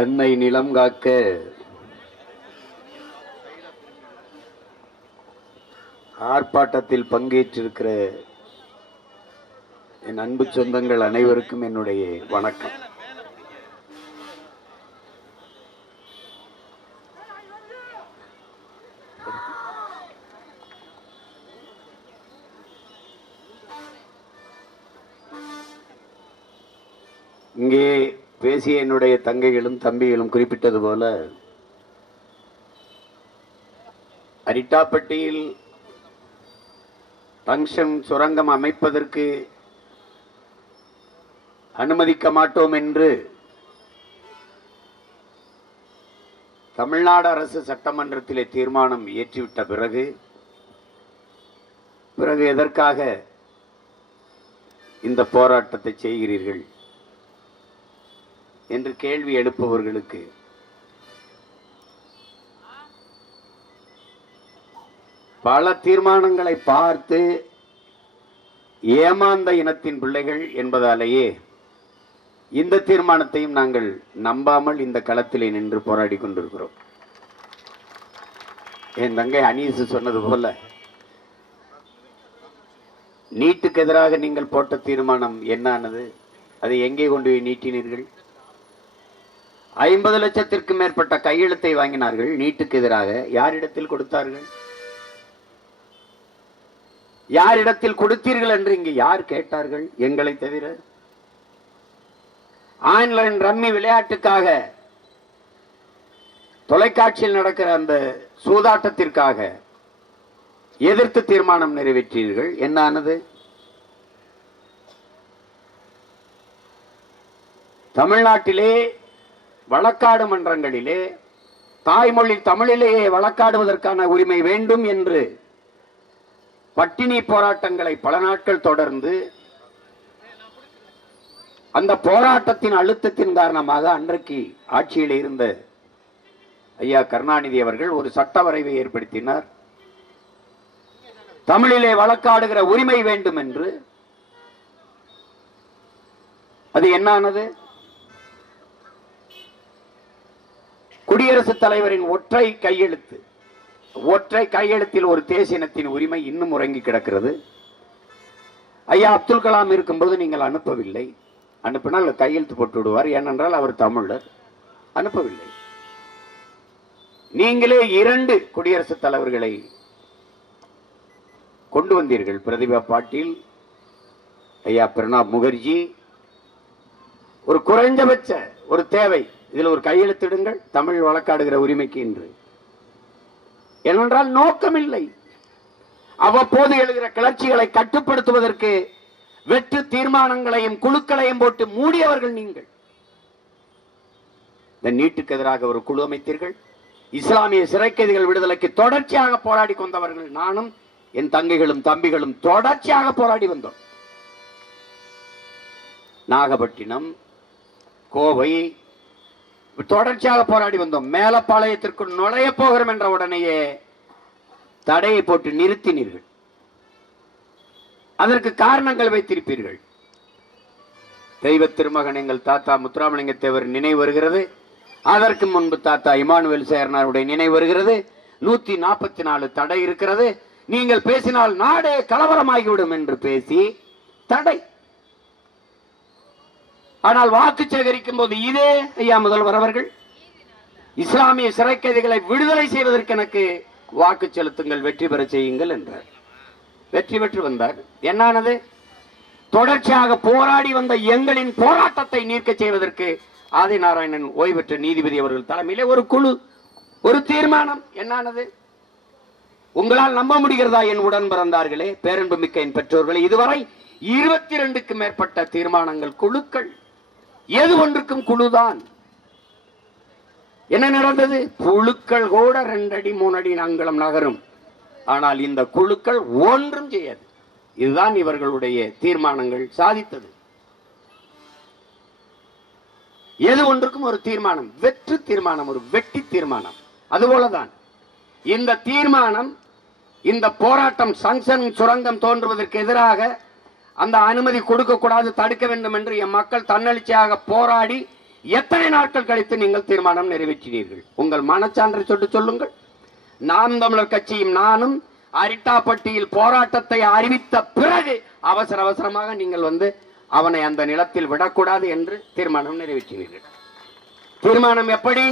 அன்னை நிலம் காக்க ஆர்ப்பாட்டத்தில் பங்கேற்றிருக்கிற என் அன்பு சொந்தங்கள் அனைவருக்கும் என்னுடைய வணக்கம். இங்கே பேசிய என்னுடைய தங்கைகளும் தம்பிகளும் குறிப்பிட்டது போல, அரிட்டாப்பட்டியில் டங்ஷன் சுரங்கம் அமைப்பதற்கு அனுமதிக்க மாட்டோம் என்று தமிழ்நாடு அரசு சட்டமன்றத்திலே தீர்மானம் இயற்றிவிட்ட பிறகு எதற்காக இந்த போராட்டத்தை செய்கிறீர்கள் என்று கேள்வி எழுப்பவர்களுக்கு பல தீர்மானங்களை பார்த்து ஏமாந்த இனத்தின் பிள்ளைகள் என்பதாலேயே இந்த தீர்மானத்தையும் நாங்கள் நம்பாமல் இந்த களத்திலே நின்று போராடி கொண்டிருக்கிறோம். என் தங்கை அனீசு சொன்னது போல, நீட்டுக்கு எதிராக நீங்கள் போட்ட தீர்மானம் என்னானது? அதை எங்கே கொண்டு போய் நீட்டினீர்கள்? 50 லட்சத்திற்கும் மேற்பட்ட கையெழுத்தை வாங்கினார்கள் நீட்டுக்கு எதிராக. யாரிடத்தில் கொடுத்தார்கள்? யாரிடத்தில் கொடுத்தீர்கள் என்று இங்கு யார் கேட்டார்கள்? எங்களை தவிர. ஆன்லைன் ரம்மி விளையாட்டுக்காக, தொலைக்காட்சியில் நடக்கிற அந்த சூதாட்டத்திற்காக எதிர்த்து தீர்மானம் நிறைவேற்றீர்கள். என்னானது? தமிழ்நாட்டிலே வழக்காடு மன்றங்களிலே தாய்மொழி தமிழிலேயே வழக்காடுவதற்கான உரிமை வேண்டும் என்று பட்டினி போராட்டங்களை பல நாட்கள் தொடர்ந்து, அந்த போராட்டத்தின் அழுத்தத்தின் காரணமாக அன்றைக்கு ஆட்சியில் இருந்த ஐயா கருணாநிதி அவர்கள் ஒரு சட்ட வரைவை ஏற்படுத்தினார். தமிழிலே வழக்காடுகிற உரிமை வேண்டும் என்று. அது என்னானது? குடியரசுத் தலைவரின் ஒற்றை கையெழுத்தில் ஒரு தேசியத்தின் உரிமை இன்னும் உறங்கி கிடக்கிறது. ஐயா அப்துல் கலாம் இருக்கும்போது நீங்கள் அனுப்பவில்லை. அனுப்பினால் கையெழுத்து போட்டு விடுவார், ஏனென்றால் அவர் தமிழர். அனுப்பவில்லை. நீங்களே 2 குடியரசுத் தலைவர்களை கொண்டு வந்தீர்கள். பிரதிபா பாட்டீல், ஐயா பிரணாப் முகர்ஜி. ஒரு குறைஞ்சபட்ச ஒரு தேவை, இதில் ஒரு கையெழுத்திடுங்கள் தமிழ் வழக்காடுகிற உரிமைக்கு என்று. ஏனென்றால் நோக்கமில்லை. அவ்வப்போது எழுகிற கிளர்ச்சிகளை கட்டுப்படுத்துவதற்கு வெற்று தீர்மானங்களையும் குழுக்களையும் போட்டு மூடியவர்கள் நீங்கள். இந்த நீட்டுக்கு எதிராக ஒரு குழு அமைத்தீர்கள். இஸ்லாமிய சிறை கைதிகள் விடுதலைக்கு தொடர்ச்சியாக போராடி கொண்டவர்கள் நானும் என் தங்கைகளும் தம்பிகளும் தொடர்ச்சியாக போராடி வந்தோம். நாகப்பட்டினம், கோவை தொடர்ச்சியாக போராடி வந்தோம். மேலப்பாளையத்திற்குள் நுழைய போகிறோம் என்ற உடனேயே தடையை போட்டு நிறுத்தினீர்கள். அதற்கு காரணங்கள் வைத்திருப்பீர்கள். தெய்வ திருமகன் எங்கள் தாத்தா முத்துராமலிங்க தேவர் நினைவு வருகிறது. அதற்கு முன்பு தாத்தா இமானுவேல் சேர்னாருடைய நினைவு வருகிறது. 144 தடை இருக்கிறது. நீங்கள் பேசினால் நாடே கலவரமாகிவிடும் என்று பேசி தடை. ஆனால் வாக்கு சேகரிக்கும் போது இதே ஐயா முதல்வர் அவர்கள் இஸ்லாமிய சிறை கைதிகளை விடுதலை செய்வதற்கு எனக்கு வாக்கு செலுத்துங்கள், வெற்றி பெற செய்யுங்கள் என்றார். வெற்றி பெற்று வந்தார். என்னானது? தொடர்ச்சியாக போராடி வந்த எங்களின் போராட்டத்தை நீர்க்க செய்வதற்கு ஆதிநாராயணன் ஓய்வு பெற்ற நீதிபதி அவர்கள் தலைமையிலே ஒரு குழு, ஒரு தீர்மானம். என்னானது? உங்களால் நம்ப முடிகிறதா என் உடன் பிறந்தார்களே, பேரன்பு மிக்க என் பெற்றோர்களே, இதுவரை 22க்கும் மேற்பட்ட தீர்மானங்கள், குழுக்கள். எது ஒன்றுக்கும் குழுதான். என்ன நடந்தது? குழுக்கள் கூட 2 அடி 3 அடி அங்குலம் நகரும். ஆனால் இந்த குழுக்கள் ஒன்றும் செய்யாது. இதுதான் இவர்களுடைய தீர்மானங்கள் சாதித்தது. எது ஒன்றுக்கும் ஒரு தீர்மானம், வெற்று தீர்மானம், ஒரு வெட்டி தீர்மானம். அதுபோலதான் இந்த தீர்மானம், இந்த போராட்டம் சங்சன் சுரங்கம் தோன்றுவதற்கு எதிராக அந்த அனுமதி கொடுக்க கூடாது, தடுக்க வேண்டும் என்று என் மக்கள் தன்னெழுச்சியாக போராடி எத்தனை நாட்கள் கழித்து நீங்கள் தீர்மானம் நிறைவேற்றினீர்கள்? உங்கள் மனச்சான்றை சொல்லுங்கள். நாம் தமிழர் கட்சியும் நானும் அரிட்டாப்பட்டியில் போராட்டத்தை அறிவித்த பிறகு அவசர அவசரமாக நீங்கள் வந்து அவனை அந்த நிலத்தில் விடக்கூடாது என்று தீர்மானம் நிறைவேற்றினீர்கள். தீர்மானம் எப்படி?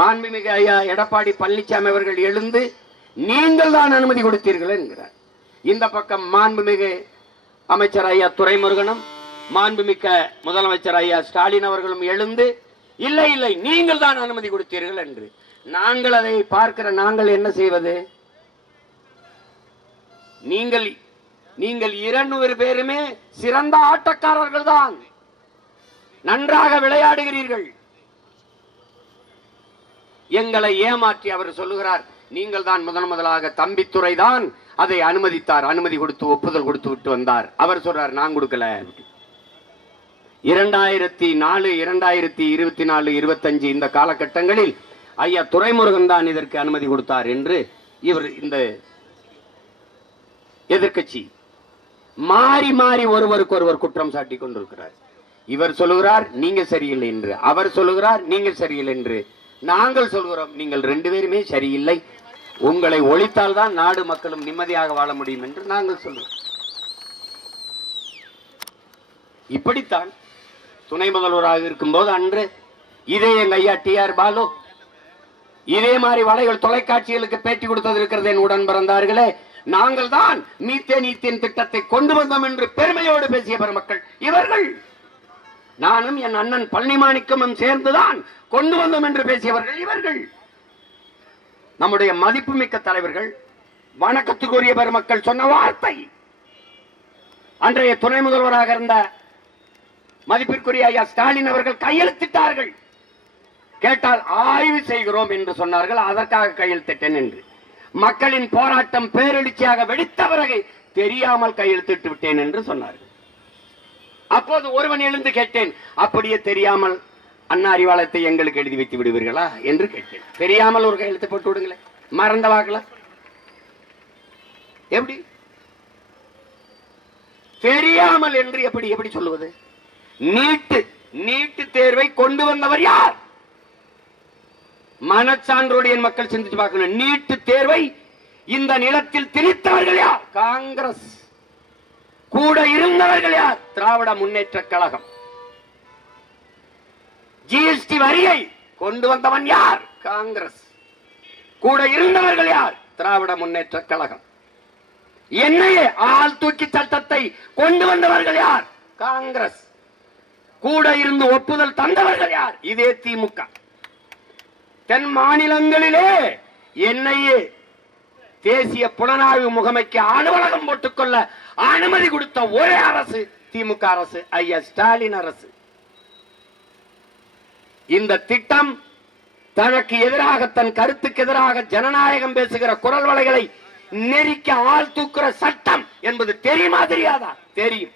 மாண்புமிகு ஐயா எடப்பாடி பழனிசாமி அவர்கள் எழுந்து நீங்கள் தான் அனுமதி கொடுத்தீர்கள் என்கிறார். இந்த பக்கம் மாண்புமிகு அமைச்சர் ஐயா துரைமுருகனும் மாண்புமிக்க முதலமைச்சர் ஐயா ஸ்டாலின் அவர்களும் எழுந்து இல்லை இல்லை நீங்கள் தான் அனுமதி கொடுத்தீர்கள் என்று. நாங்கள் அதை பார்க்கிற நாங்கள் என்ன செய்வது? நீங்கள் 200 பேருமே சிறந்த ஆட்டக்காரர்கள் தான், நன்றாக விளையாடுகிறீர்கள். எங்களை ஏமாற்றி அவர் சொல்லுகிறார், நீங்கள் தான் முதலாக தம்பித்துறை தான் அதை அனுமதித்தார், அனுமதி கொடுத்து ஒப்புதல் கொடுத்து விட்டு வந்தார். அவர் சொல்றார் நான் கொடுக்கல. 2004 2024 25 இந்த காலகட்டங்களில் ஐயா துரைமுருகன் தான் இதற்கு அனுமதி கொடுத்தார் என்று இவர் இந்த எதிர்கட்சி மாறி மாறி ஒருவருக்கு ஒருவர் குற்றம் சாட்டி கொண்டிருக்கிறார். இவர் சொல்லுகிறார் நீங்க சரியில்லை என்று, அவர் சொல்லுகிறார் நீங்க சரியில்லை என்று. நாங்கள் சொல்கிறோம் நீங்கள் 2 பேருமே சரியில்லை, உங்களை ஒழித்தால் தான் நாடு மக்களும் நிம்மதியாக வாழ முடியும் என்று நாங்கள் சொல்றோம். இப்படித்தான் துணை முதல்வராக இருக்கும் போது அன்று இதே எங்க ஐயா TR பாலு இதே மாதிரி வலைகள் தொலைக்காட்சிகளுக்கு பேட்டி கொடுத்தது இருக்கிறது. என் உடன் பிறந்தார்களே, நாங்கள் தான் மீத்தேன் திட்டத்தை கொண்டு வந்தோம் என்று பெருமையோடு பேசிய பெருமக்கள் இவர்கள். நானும் என் அண்ணன் பழனிமாணிக்கமும் சேர்ந்துதான் கொண்டு வந்தோம் என்று பேசியவர்கள் இவர்கள். நம்முடைய மதிப்புமிக்க தலைவர்கள், வணக்கத்துக்குரிய பெருமக்கள் சொன்ன வார்த்தை. அன்றைய துணை முதல்வராக இருந்த மதிப்பிற்குரிய ஐயா ஸ்டாலின் அவர்கள் கையெழுத்திட்டார்கள். கேட்டால் ஆய்வு செய்கிறோம் என்று சொன்னார்கள். அதற்காக கையெழுத்திட்டேன் என்று. மக்களின் போராட்டம் பேரெழுச்சியாக வெடித்த பிறகு தெரியாமல் கையெழுத்திட்டு விட்டேன் என்று சொன்னார்கள். அப்போது ஒருவன் எழுந்து கேட்டேன், அப்படியே தெரியாமல் அண்ணா அறிவாலயத்தை எங்களுக்கு எழுதி வைத்து விடுவீர்களா என்று கேட்டேன். தெரியாமல் ஒரு கையெழுத்து போட்டு விடுங்களேன், மறந்த வாக்கல எப்படி தெரியாமல் என்று எப்படி சொல்லுவது? நீட்டு தேர்வை கொண்டு வந்தவர் யார்? மனச்சான்றோடு என் மக்கள் சிந்திச்சு பார்க்கணும். நீட்டு தேர்வை இந்த நிலத்தில் திணித்தவர்கள் யார்? காங்கிரஸ். கூட இருந்தவர்கள் யார்? திராவிட முன்னேற்ற கழகம். GST வரியை கொண்டு வந்தவன் யார்? காங்கிரஸ். கூட இருந்தவர்கள் யார்? திராவிட முன்னேற்ற கழகம். என்னையே ஆள் தூக்கி சட்டத்தை கொண்டு வந்தவர்கள் யார்? காங்கிரஸ். கூட இருந்து ஒப்புதல் தந்தவர்கள் யார்? இதே திமுக. தென் மாநிலங்களிலே என்னையே தேசிய புலனாய்வு முகமைக்கு அலுவலகம் போட்டுக்கொள்ள அனுமதி கொடுத்த ஒரே அரசு திமுக அரசு, ஐயா ஸ்டாலின் அரசு. இந்த திட்டம் தனக்கு எதிராக, தன் கருத்துக்கு எதிராக ஜனநாயகம் பேசுகிற குரல் வலைகளை நெரிக்க ஆள் தூக்குற சட்டம் என்பது தெரியுமா தெரியாதா? தெரியும்.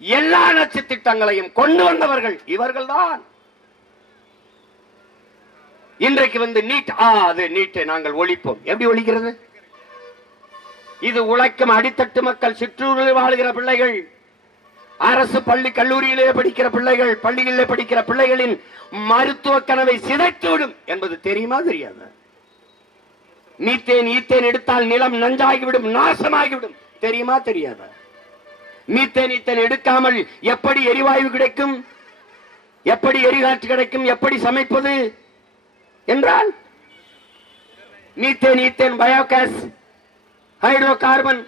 எல்லா நச்சு திட்டங்களையும் கொண்டு வந்தவர்கள் இவர்கள்தான். இன்றைக்கு வந்து நீட்டை நாங்கள் ஒழிப்போம். எப்படி ஒழிக்கிறது? இது உழைக்கும் அடித்தட்டு மக்கள், சிற்றூரில் வாழ்கிற பிள்ளைகள், அரசு பள்ளி கல்லூரியிலே படிக்கிற பிள்ளைகள், பள்ளிகளிலே படிக்கிற பிள்ளைகளின் மருத்துவ கனவை சிதைத்துவிடும் என்பது தெரியுமா தெரியாத? ஈத்தேன் எடுத்தால் நிலம் நஞ்சாகிவிடும், நாசமாகிவிடும். தெரியுமா தெரியாத? மீத்தேன் எடுக்காமல் எப்படி எரிவாயு கிடைக்கும்? எப்படி எரிகாற்று கிடைக்கும்? எப்படி சமைப்பது என்றால் மீத்தேன் பயோகேஸ், ஹைட்ரோ கார்பன்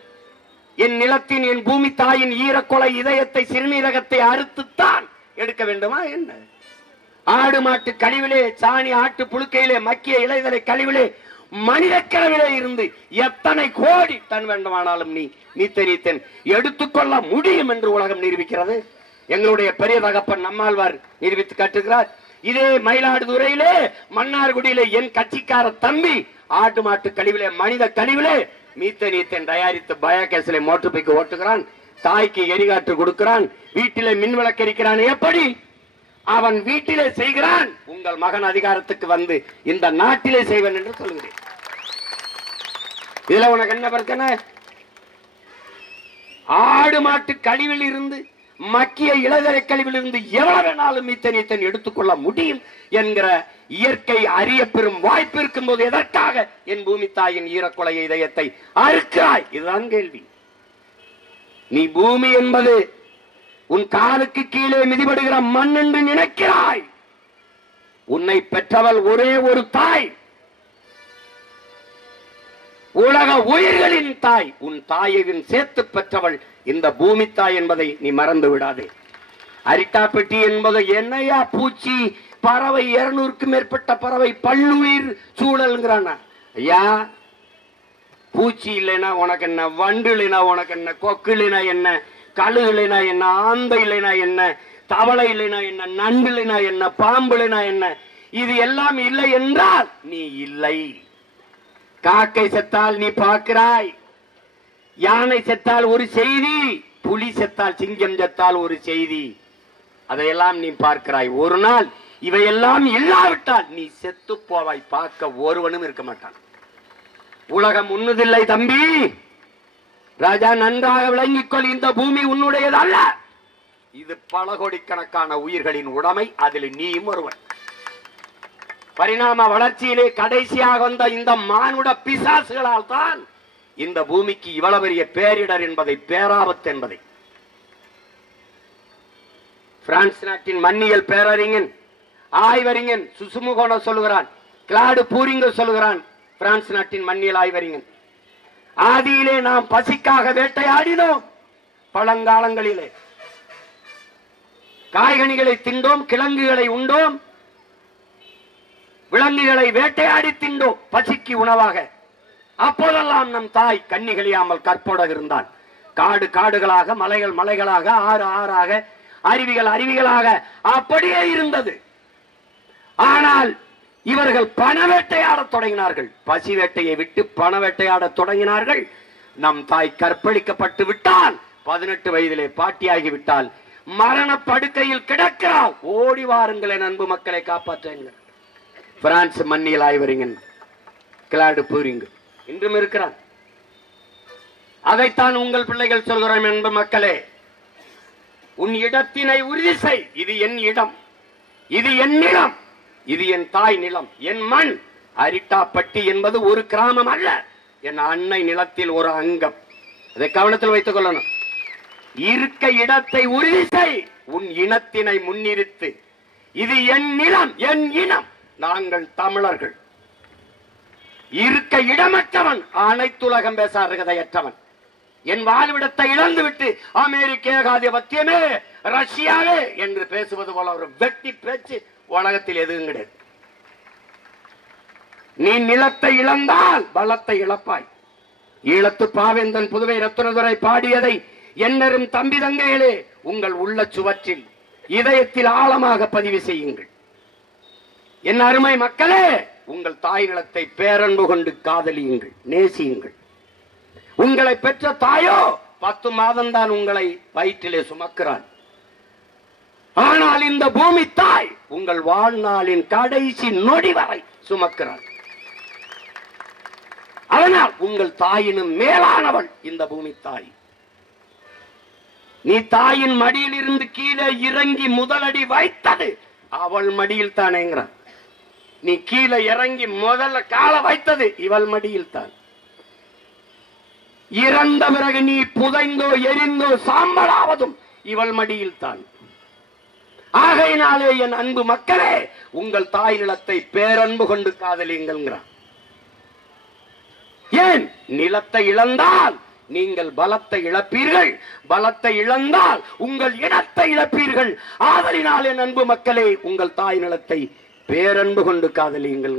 என் நிலத்தின், என் பூமி தாயின் ஈரக்கொலை இதயத்தை, சிறுநீரகத்தை அறுத்துத்தான் எடுக்க வேண்டுமா என்ன? ஆடு மாட்டு கழிவிலே, சாணி ஆட்டு புழுக்கையிலே, மக்கிய இலைதலை கழிவிலே, மனித கழிவிலே இருந்து எத்தனை கோடி டன் வேண்டுமானாலும் மீத்தேன் எடுத்துக்கொள்ள முடியும் என்று உலகம் நிரூபிக்கிறது. எங்களுடைய பெரிய தகப்பன் நம்மாழ்வார் நிரூபித்து காட்டுகிறார். இதே மயிலாடுதுறையிலே, மன்னார்குடியிலே என் கட்சிக்கார தம்பி ஆட்டு மாட்டு கழிவிலே, மனித கழிவிலே மீத்தேன் தயாரித்து பயோகேஸ்ல மோட்டர் பைக்கு ஓட்டுகிறான். தாய்க்கு எரிகாற்று கொடுக்கிறான். வீட்டிலே மின் விளக்கு எரிக்கிறான். எப்படி அவன் வீட்டிலே செய்கிறான்? உங்கள் மகன் அதிகாரத்துக்கு வந்து இந்த நாட்டிலே செய்வன் என்று சொல்கிறேன். இதுல உனக்கு என்ன பிரச்சனை? ஆடு மாட்டு கழிவில் இருந்து மக்கிய இளதரை கழிவிலிருந்து எவ்வளவு வேணாலும் மீத்தேன் எடுத்துக்கொள்ள முடியும் என்கிற இயற்கை அறிய பெறும் வாய்ப்பு இருக்கும் போது எதற்காக என் பூமி தாயின் ஈரக்குலைய இதயத்தை அறுக்கிறாய்? இதுதான் கேள்வி. நீ பூமி என்பது உன் காலுக்கு கீழே மிதிபடுகிற மண் என்று நினைக்கிறாய். உன்னை பெற்றவள் ஒரே ஒரு தாய், உலக உயிர்களின் தாய். உன் தாயையும் சேர்த்து பெற்றவள் இந்த பூமி தாய் என்பதை நீ மறந்து விடாதே. அரிட்டாப்பெட்டி என்பது என்னையா பூச்சி பறவை 200க்கும் மேற்பட்ட பறவை பல்லுயிர் சூழல்ங்கிறான. ஐயா, பூச்சி இல்லைனா உனக்கு என்ன, வண்டு இல்லைனா உனக்கு என்ன, கொக்கு இல்லைனா என்ன, கழுகு இல்லைனா என்ன, ஆந்தை இல்லைனா என்ன, தவளை இல்லைனா என்ன, நண்டு இல்லைனா என்ன, பாம்பு இல்லைனா என்ன, இது எல்லாம் இல்லை என்றால் நீ இல்லை. காக்கை செத்தால் நீ பார்க்கிறாய், யானை செத்தால் ஒரு செய்தி, புலி செத்தால், சிங்கம் செத்தால் ஒரு செய்தி, அதையெல்லாம் நீ பார்க்கிறாய். ஒரு நாள் இவையெல்லாம் இல்லாவிட்டால் நீ செத்து போவாய். பார்க்க ஒருவனும் இருக்க மாட்டான். உலகம் உன்னுதில்லை தம்பி. ராஜா, நன்றாக விளங்கிக்கொள், இந்த பூமி உன்னுடையது அல்ல. இது பல கோடிக்கணக்கான உயிர்களின் உடைமை. அதில் நீயும் ஒருவன். பரிணாம வளர்ச்சியிலே கடைசியாக வந்த இந்த மானுட பிசாசுகளால் தான் இந்த பூமிக்கு இவ்வளவு பெரிய பேரிடர் என்பதை, பேராபத்து என்பதை பிரான்ஸ் நாட்டின் மண்ணியல் பேரறிஞன் ஆய்வறிஞன் சுசுமுகோன சொல்லுகிறான். கிளாடு பூரிங்க சொல்லுகிறான். பிரான்ஸ் நாட்டின் மண்ணியல் ஆய்வறிஞன், ஆதியிலே நாம் பசிக்காக வேட்டையாடினோம். பழங்காலங்களிலே காய்கனிகளை தின்றோம், கிழங்குகளை உண்டோம், விலங்குகளை வேட்டையாடி தின்றோம் பசிக்கு உணவாக. அப்போதெல்லாம் நம் தாய் கன்னிகளியாமல் கற்போட இருந்தான். காடு காடுகளாக, மலைகள் மலைகளாக, ஆறு ஆறாக, அருவிகள் அருவிகளாக அப்படியே இருந்தது. ஆனால் இவர்கள் பண வேட்டையாட தொடங்கினார்கள். பசி வேட்டையை விட்டு பண வேட்டையாட தொடங்கினார்கள். நம் தாய் கற்பழிக்கப்பட்டு விட்டால், 18 வயதிலே பாட்டியாகி விட்டால், மரண படுக்கையில் கிடக்கிறாள். ஓடி வாருங்கள் என் அன்பு மக்களை காப்பாற்றுங்கள். பிரான்ஸ் மண்ணியல் ஆய்வறிஞன் கிளாடு பூரிங்கு இன்றும் இருக்கிறான். அதைத்தான் உங்கள் பிள்ளைகள் சொல்கிறோம். அன்பு மக்களே, உன் இடத்தினை உறுதி செய். இது என் இடம், இது என் நிலம், இது என் தாய் நிலம், என் மண். அரிட்டாப்பட்டி என்பது ஒரு கிராமம் அல்ல, என் அன்னை நிலத்தில் ஒரு அங்கம். அதை கவனத்தில் வைத்துக் கொள்ளணும். இருக்க இடத்தை உறுதி செய், உன் இனத்தினை முன்னிறுத்து. இது என் நிலம், என் இனம், நாங்கள் தமிழர்கள். இருக்க இடமற்றவன் அனைத்துலகம் பேச அருகதையற்றவன். என் வாழ்விடத்தை இழந்துவிட்டு அமெரிக்க ஏகாதிபத்தியமே, ரஷ்யாவே என்று பேசுவது போல ஒரு வெட்டி பேச்சு உலகத்தில் எதுவும் கிடையாது. நீ நிலத்தை இழந்தால் பலத்தை இழப்பாய். ஈழத்து பாவேந்தன் புதுவை ரத்னதுரை பாடியதை என்னரும் தம்பி தங்கைகளே உங்கள் உள்ள சுவற்றில் இதயத்தில் ஆழமாக பதிவு செய்யுங்கள். என் அருமை மக்களே, உங்கள் தாய் நிலத்தை பேரன்பு கொண்டு காதலியுங்கள், நேசியுங்கள். உங்களை பெற்ற தாயோ 10 மாதம் தான் உங்களை வயிற்றிலே சுமக்கிறான். ஆனால் இந்த பூமி தாய் உங்கள் வாழ்நாளின் கடைசி நொடி வரை சுமக்கிறாள். அதனால் உங்கள் தாயினும் மேலானவள் இந்த பூமி தாய். நீ தாயின் மடியில் இருந்து கீழே இறங்கி முதலடி வைத்தது அவள் மடியில் தானேங்கிறான். நீ கீழே இறங்கி முதல்ல கால வைத்தது இவள் மடியில் தான். இறந்த பிறகு நீ புதைந்தோ எரிந்தோ சாம்பலாவதும் இவள் மடியில் தான். ஆகையினாலே என் அன்பு மக்களே, உங்கள் தாய் நிலத்தை பேரன்பு கொண்டு காதலியுங்கள். ஏன்? நிலத்தை இழந்தால் நீங்கள் பலத்தை இழப்பீர்கள், பலத்தை இழந்தால் உங்கள் இனத்தை இழப்பீர்கள். ஆதலினால் என் அன்பு மக்களே, உங்கள் தாய் நிலத்தை பேரன்பு கொண்டு காதலியுங்கள்.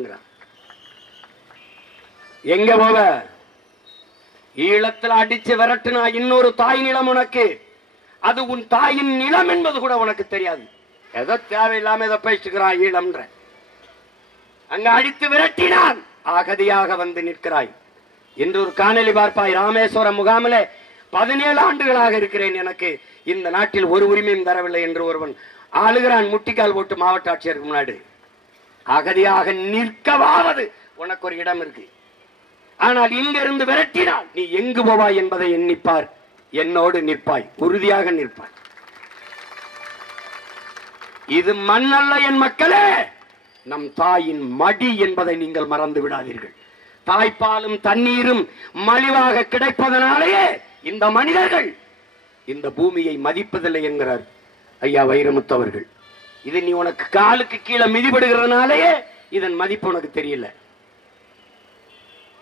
எங்க போக? ஈழத்தில் அடிச்சு விரட்டுனா இன்னொரு தாய் நிலம் உனக்கு, அது உன் தாயின் நிலம் என்பது கூட உனக்கு தெரியாது. எதோ தேவையில்லாம எதை பேசிக்கிறாய் ஈழம்ன்ற. அங்க அடித்து விரட்டினான், அகதியாக வந்து நிற்கிறாய். இன்று ஒரு காணொலி பார்ப்பாய். ராமேஸ்வரம் முகாமிலே 17 ஆண்டுகளாக இருக்கிறேன், எனக்கு இந்த நாட்டில் ஒரு உரிமையும் தரவில்லை என்று ஒருவன் ஆளுகிறான், முட்டிக்கால் போட்டு மாவட்ட ஆட்சியருக்கு முன்னாடி. அகதியாக நிற்கவாவது உனக்கு ஒரு இடம் இருக்கு. ஆனால் இங்கிருந்து விரட்டினால் நீ எங்கு போவாய் என்பதை எண்ணிப்பார். என்னோடு நிற்பாய், உறுதியாக நிற்பாய். இது மண்ணல்ல என் மக்களே, நம் தாயின் மடி என்பதை நீங்கள் மறந்து விடாதீர்கள். தாய்ப்பாலும் தண்ணீரும் மலிவாக கிடைப்பதனாலேயே இந்த மனிதர்கள் இந்த பூமியை மதிப்பதில்லை என்கிறார் ஐயா வைரமுத்து அவர்கள். இது நீ உனக்கு காலுக்கு கீழே மிதிபடுகிறதுனாலேயே இதன் மதிப்பு உனக்கு தெரியல.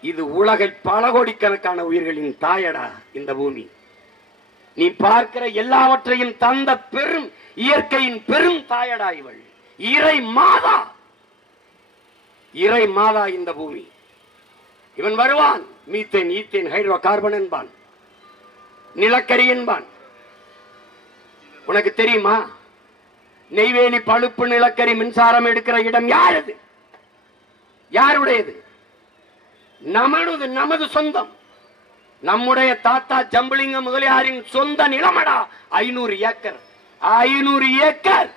இது உலகில் பல கோடிக்கணக்கான உயிர்களின் தாயடா இந்த பூமி. நீ பார்க்கிற எல்லாவற்றையும் தந்த பெரும் இயற்கையின் பெரும் தாயடா இவள். இறை மாதா, இறை மாதா இந்த பூமி. இவன் வருவான், மீத்தேன் ஈத்தேன் ஹைட்ரோ கார்பன் என்பான், நிலக்கரி என்பான். உனக்கு தெரியுமா நெய்வேலி பழுப்பு நிலக்கரி மின்சாரம் எடுக்கிற இடம் யாரது? யாருடையது? நமது நமது சொந்தம். நம்முடைய தாத்தா ஜம்புலிங்க முதலியாரின் சொந்த நிலமடா. 500 ஏக்கர் 500 ஏக்கர்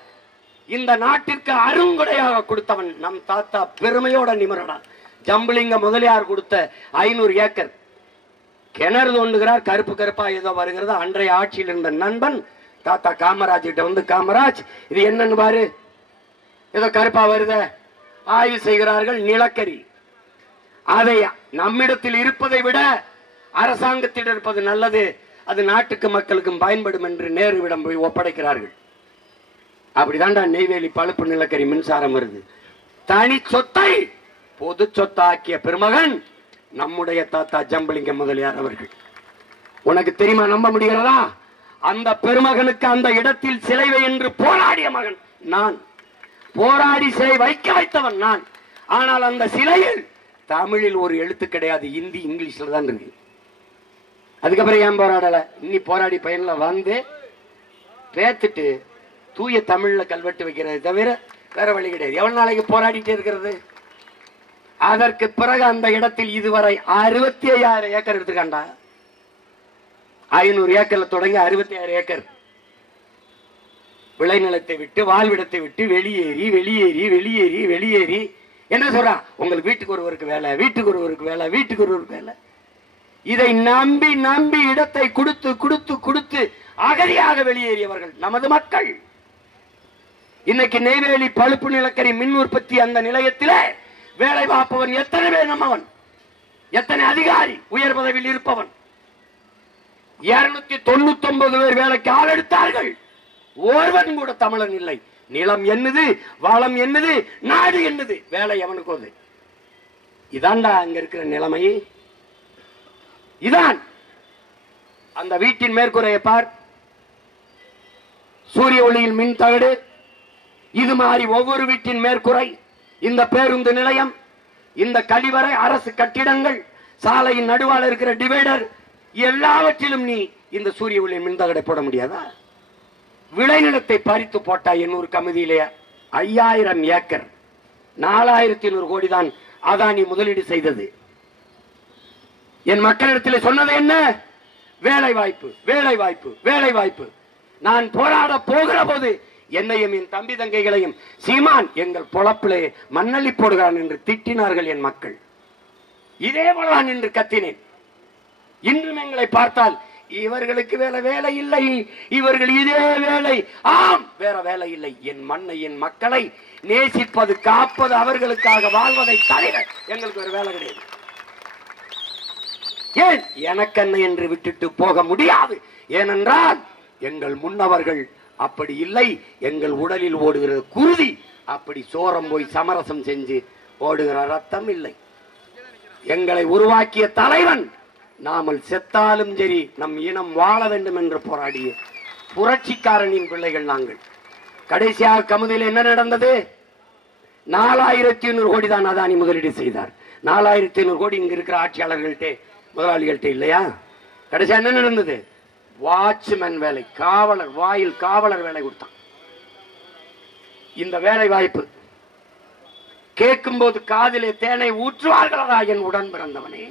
இந்த நாட்டிற்கு அருங்குடையாக கொடுத்தவன் நம் தாத்தா. பெருமையோட நிமிரடா. ஜம்புலிங்க முதலியார் கொடுத்த 500 ஏக்கர். கிணறு தோண்டுகிறார், கருப்பு கருப்பா ஏதோ வருகிறது. அன்றைய ஆட்சியில் இருந்த நண்பன் தாத்தா காமராஜ் கிட்ட வந்து, காமராஜ் இது என்னன்னு பாரு, ஏதோ கருப்பா வருத. ஆய்வு செய்கிறார்கள், நிலக்கரி. அதை நம்மிடத்தில் இருப்பதை விட அரசாங்கத்திடம் இருப்பது நல்லது, அது நாட்டுக்கு மக்களுக்கும் பயன்படும் என்று நேருவிடம் போய் ஒப்படைக்கிறார்கள். அப்படிதான்டா நெய்வேலி பழுப்பு நிலக்கரி மின்சாரம் வருது. தனி சொத்தை பொது சொத்தாக்கிய பெருமகன் நம்முடைய தாத்தா ஜம்புலிங்க முதலியார் அவர்கள். உனக்கு தெரியுமா? நம்ப முடிகிறதா? அந்த பெருமகனுக்கு அந்த இடத்தில் சிலை வை என்று போராடிய மகன் நான். போராடி சிலை வைக்க வைத்தவன் நான். ஆனால் அந்த சிலையில் தமிழில் ஒரு எழுத்து கிடையாது, இந்தி இங்கிலீஷ்ல தான் இருக்கு. அதுக்கப்புறம் ஏன் போராடல? இன்னி போராடி பயன்ல வந்து பேத்துட்டு தூய தமிழ்ல கல்வெட்டு வைக்கிறது தவிர வேற வழி கிடையாது. எவ்வளவு நாளைக்கு போராடிட்டே இருக்கிறது? அதற்கு பிறகு அந்த இடத்தில் இதுவரை 65,000 ஏக்கர் எடுத்துக்காண்டா. 500 ஏக்கர்ல தொடங்கி 66 ஏக்கர் விளைநிலத்தை விட்டு வாழ்விடத்தை விட்டு வெளியேறி வெளியேறி வெளியேறி வெளியேறி என்ன சொல்றான்? உங்களுக்கு வீட்டுக்கு ஒருவருக்கு வேலை, வீட்டுக்கு ஒருவருக்கு வேலை, வீட்டுக்கு ஒருவருக்கு வேலை. இதை நம்பி நம்பி இடத்தை கொடுத்து கொடுத்து கொடுத்து அகதியாக வெளியேறியவர்கள் நமது மக்கள். இன்னைக்கு நெய்வேலி பழுப்பு நிலக்கரி மின் உற்பத்தி அந்த நிலையத்திலே வேலை பார்ப்பவன் எத்தனை பேர்? நம்மவன் எத்தனை அதிகாரி உயர் பதவியில் இருப்பவன்? 299 பேர் வேலைக்கு ஆள் எடுத்தார்கள். ஒருவன் கூட தமிழன் இல்லை. நிலம் என்னது, வளம் என்னது, நாடு என்னது, வேலை எவனுக்கு அது? இதான்டா அங்க இருக்கிற நிலைமை. இதான் அந்த வீட்டின் மேற்கூரையை பார், சூரிய ஒளியில் மின் தகடு. இது மாதிரி ஒவ்வொரு வீட்டின் மேற்கூரை, இந்த பேருந்து நிலையம், இந்த கழிவறை, அரசு கட்டிடங்கள், சாலையின் நடுவால் இருக்கிற டிவைடர், எல்லாவற்றிலும் நீ இந்த சூரிய ஒளி மின் தகடை போட முடியாதா? விளைநிலத்தை பறித்து போட்டா 800 கமிதியிலே 5000 ஏக்கர் 4100 கோடி தான் அதானி முதலீடு செய்தது. என் மக்களிடத்தில் சொன்னது என்ன? வேலை வாய்ப்பு, வேலை வாய்ப்பு, வேலை வாய்ப்பு. நான் போராட போகிற போது என்னையும் என் தம்பி தங்கைகளையும் சீமான் எங்கள் பொழப்பிலே மண்ணள்ளி போடுகிறான் என்று திட்டினார்கள் என் மக்கள். இதே போலதான் என்று கத்தினேன். இன்றும் எங்களை பார்த்தால் இவர்களுக்கு வேற வேலை இல்லை, இவர்கள் இதே வேலை. ஆம், வேற வேலை இல்லை. என் மண்ணை என் மக்களை நேசிப்பது, காப்பது, அவர்களுக்காக வாழ்வதை தவிர எங்களுக்கு ஒரு வேலை கிடையாது. ஏன் எனக்கென்ன என்று விட்டுட்டு போக முடியாது. ஏனென்றால் எங்கள் முன்னவர்கள் அப்படி இல்லை. எங்கள் உடலில் ஓடுகிற குருதி அப்படி சோரம் போய் சமரசம் செஞ்சு ஓடுகிற ரத்தம் இல்லை. எங்களை உருவாக்கிய தலைவன் நாமல் செத்தாலும் சரி நம் இனம் வாழ வேண்டும் என்று போராடிய புரட்சிக்காரனின் பிள்ளைகள் நாங்கள். கடைசியாக கமுதியில் என்ன நடந்தது? 4500 கோடி தான் அதானி முதலீடு செய்தார். 4500 கோடி இங்க இருக்கிற ஆட்சியாளர்கள்ட்ட, முதலாளிகள்ட்ட இல்லையா? கடைசியா என்ன நடந்தது? வாட்ச்மேன் வேலை, காவலர், வாயில் காவலர் வேலை கொடுத்தான். இந்த வேலை வாய்ப்பு கேட்கும் போது காதிலே தேனை ஊற்றுவார்களா என் உடன் பிறந்தவனே?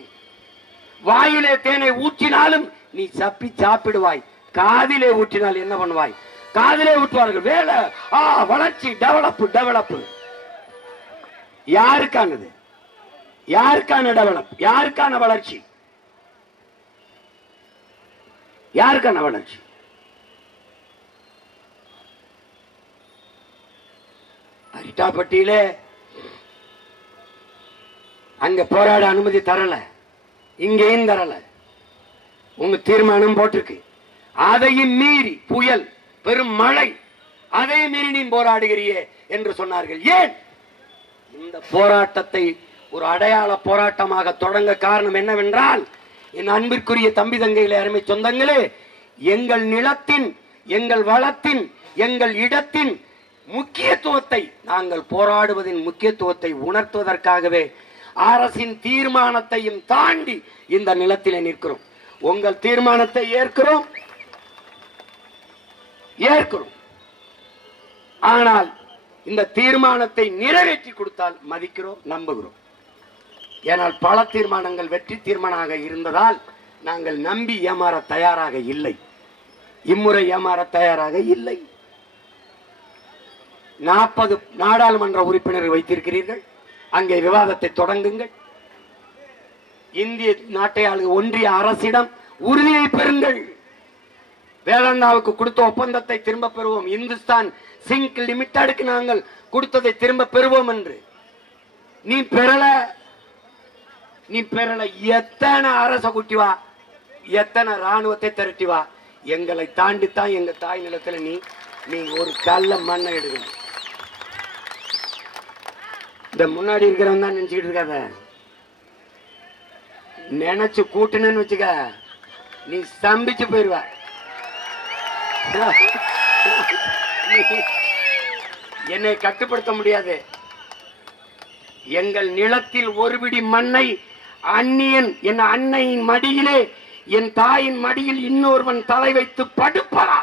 வாயிலே தேனை ஊற்றினாலும் நீ சப்பி சாப்பிடுவாய். காதிலே ஊற்றினால் என்ன பண்ணுவாய்? காதிலே ஊற்றுவார்கள். வேலை, வளர்ச்சி, டெவலப் டெவலப். யாருக்கானது? யாருக்கான டெவலப்? யாருக்கான வளர்ச்சி? யாருக்கான வளர்ச்சி? அரிட்டாப்பட்டியிலே அங்க போராட அனுமதி தரல, இங்கேயும் தரல. உங்க தீர்மானம் போட்டிருக்கு. அதையும் மீறி புயல், பெரும் மழை, அதையும் மீறி நீ போராடுகிறியே என்று சொன்னார்கள். ஏன் இந்த போராட்டத்தை ஒரு அடையாள போராட்டமாக தொடங்க காரணம் என்னவென்றால், என் அன்பிற்குரிய தம்பி தங்கைகளே, அருமை சொந்தங்களே, எங்கள் நிலத்தின், எங்கள் வளத்தின், எங்கள் இடத்தின் முக்கியத்துவத்தை, நாங்கள் போராடுவதின் முக்கியத்துவத்தை உணர்த்துவதற்காகவே அரசின் தீர்மானத்தையும் தாண்டி இந்த நிலத்திலே நிற்கிறோம். உங்கள் தீர்மானத்தை ஏற்கிறோம். ஆனால் இந்த தீர்மானத்தை நிறைவேற்றி கொடுத்தால் மதிக்கிறோம், நம்புகிறோம். ஏனால் பல தீர்மானங்கள் வெற்றி தீர்மானமாக இருந்ததால் நாங்கள் நம்பி ஏமாற தயாராக இல்லை. இம்முறை ஏமாற தயாராக இல்லை. 40 நாடாளுமன்ற உறுப்பினர்கள் வைத்திருக்கிறீர்கள். அங்கே விவாதத்தை தொடங்குங்கள். இந்திய நாட்டை ஆளுக ஒன்றிய அரசிடம் உறுதியை பெறுங்கள். வேளாண்மைக்கு கொடுத்த ஒப்பந்தத்தை திரும்ப பெறுவோம். இந்துஸ்தான் சிங்க் லிமிடெடுக்கு நாங்கள் கொடுத்ததை திரும்ப பெறுவோம் என்று நீ பெறல. எத்தனை அரச குட்டி வா, எத்தனை ராணுவத்தை திரட்டி வா, எங்களை தாண்டித்தான் எங்க தாய் நிலத்துல நீ ஒரு கல்ல மண்ணை எடுக்கணும். இந்த முன்னாடி இருக்கிறவன் தான் நினைச்சுக்கிட்டு இருக்காத. நினைச்சு கூட்டுன்னு வச்சுக்க, நீ ஸ்தம்பிச்சு போயிருவ. என்னை கட்டுப்படுத்த முடியாது. எங்கள் நிலத்தில் ஒரு பிடி மண்ணை அந்நியன், என் அன்னையின் மடியிலே, என் தாயின் மடியில் இன்னொருவன் தலை வைத்து படுப்பதா,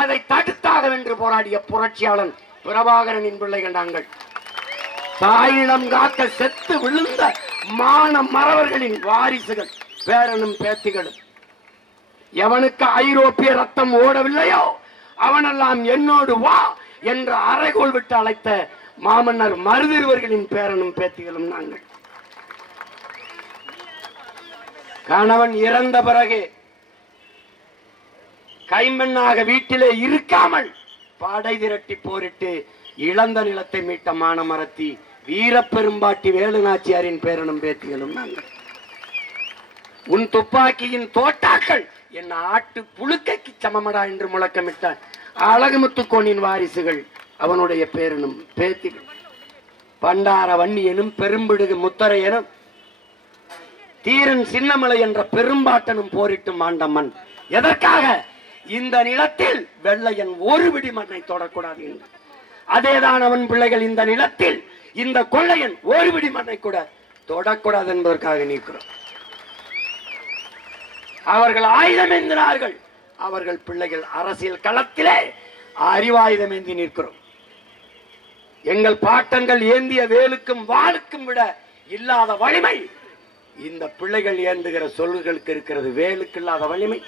அதை தடுத்தாக வென்று போராடிய புரட்சியாளன் பிரபாகரனின் பிள்ளைகள் நாங்கள். தாயிடம் காக்க செத்து விழுந்த மான மறவர்களின் வாரிசுகள், பேரனும் பேத்திகளும். எவனுக்கு ஐரோப்பிய ரத்தம் ஓடவில்லையோ அவனெல்லாம் என்னோடு வா என்று அறைகோள் விட்டு அழைத்த மாமன்னர் மருதிருவர்களின் பேரனும் பேத்திகளும் நாங்கள். கணவன் இறந்த பிறகு கைமண்ணாக வீட்டிலே இருக்காமல் படை திரட்டி போரிட்டு இழந்த நிலத்தை மீட்ட மானமரத்தி வீரப்பெரும்பாட்டி வேலுநாச்சியாரின் பேரனும் பேத்திகளும் நாங்கள். உன் துப்பாக்கியின் தோட்டாக்கள் என் ஆட்டு புழுக்கைக்கு சமமடா என்று முழக்கமிட்ட அழகுமுத்துக்கோனின் வாரிசுகள், அவனுடைய பேரனும் பேத்திகள். பண்டார வன்னி எனும் பெரும்பிடுகு முத்தரையனும் தீரன் சின்னமலை என்ற பெரும்பாட்டனும் போரிட்டு மாண்டம்மன். எதற்காக? இந்த நிலத்தில் வெள்ளையன் ஒரு விடி மண்ணை தொடக்கூடாது என்று. அதேதான் அவன் பிள்ளைகள் இந்த நிலத்தில் இந்த கொள்ளையன் ஒரு விடி மண்ணை கூட தொடக்கூடாது என்பதற்காக நிற்கிறோம். அவர்கள் ஆயுதம் ஏந்தினார்கள். அவர்கள் பிள்ளைகள் அரசியல் களத்திலே அறிவாயுதம் ஏந்தி நிற்கிறோம். எங்கள் பாட்டங்கள் ஏந்திய வேலுக்கும் வாளுக்கும் விட இல்லாத வலிமை இந்த பிள்ளைகள் ஏந்துகிற சொல்களுக்கு இருக்கிறது. வேலுக்கு இல்லாத வலிமை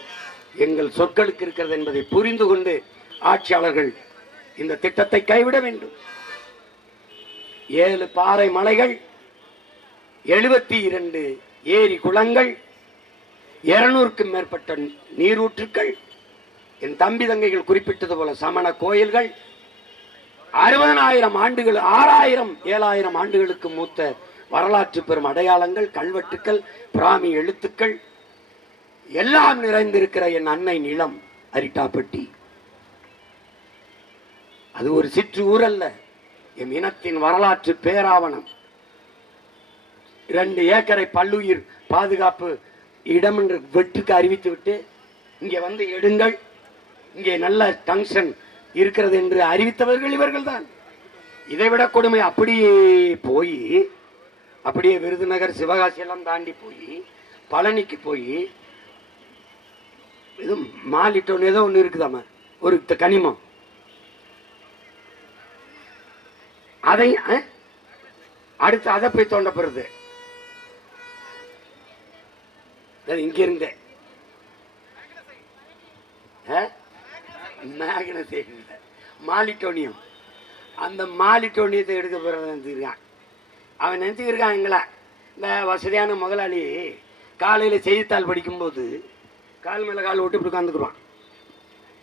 எங்கள் சொற்களுக்கு இருக்கிறது என்பதை புரிந்து கொண்டு ஆட்சியாளர்கள் இந்த திட்டத்தை கைவிட வேண்டும். 7 பாறை மலைகள், 72 ஏரி குளங்கள், 200க்கும் மேற்பட்ட நீரூற்றுக்கள், என் தம்பி தங்கைகள் குறிப்பிட்டது போல சமண கோயில்கள், 60,000 ஆண்டுகள், 6,000 7,000 ஆண்டுகளுக்கு மூத்த வரலாற்று பெறும் அடையாளங்கள், கல்வெட்டுக்கள், பிராமி எழுத்துக்கள் எல்லாம் நிறைந்திருக்கிற என் அன்னை நிலம் அரிட்டாப்பட்டி. அது ஒரு சிற்று ஊர் அல்ல, என் இனத்தின் வரலாற்று பேராவணம். 2 ஏக்கரை பல்லுயிர் பாதுகாப்பு இடம் என்று வெட்டுக்கு அறிவித்து விட்டு இங்கே வந்து எடுங்கள், இங்கே நல்ல டங்ஷன் இருக்கிறது என்று அறிவித்தவர்கள் இவர்கள் தான். இதைவிட கொடுமை அப்படியே போய், அப்படியே விருதுநகர் சிவகாசி எல்லாம் தாண்டி போய் பழனிக்கு போய் இது மாலிட்டோன்னு ஏதோ ஒன்று இருக்குதாம, ஒரு கனிமம், அதை அடுத்து அதை போய் தோண்ட போறது. இங்க இருந்த மாலிட்டோனியம், அந்த மாலிட்டோனியத்தை எடுக்க போறதான். அவன் நினைச்சுக்கிருக்கான் எங்களை இந்த வசதியான முதலாளி காலையில செய்தித்தாள் படிக்கும்போது கால் மேல கால் விட்டு இப்படி உட்காந்துக்குருவான்.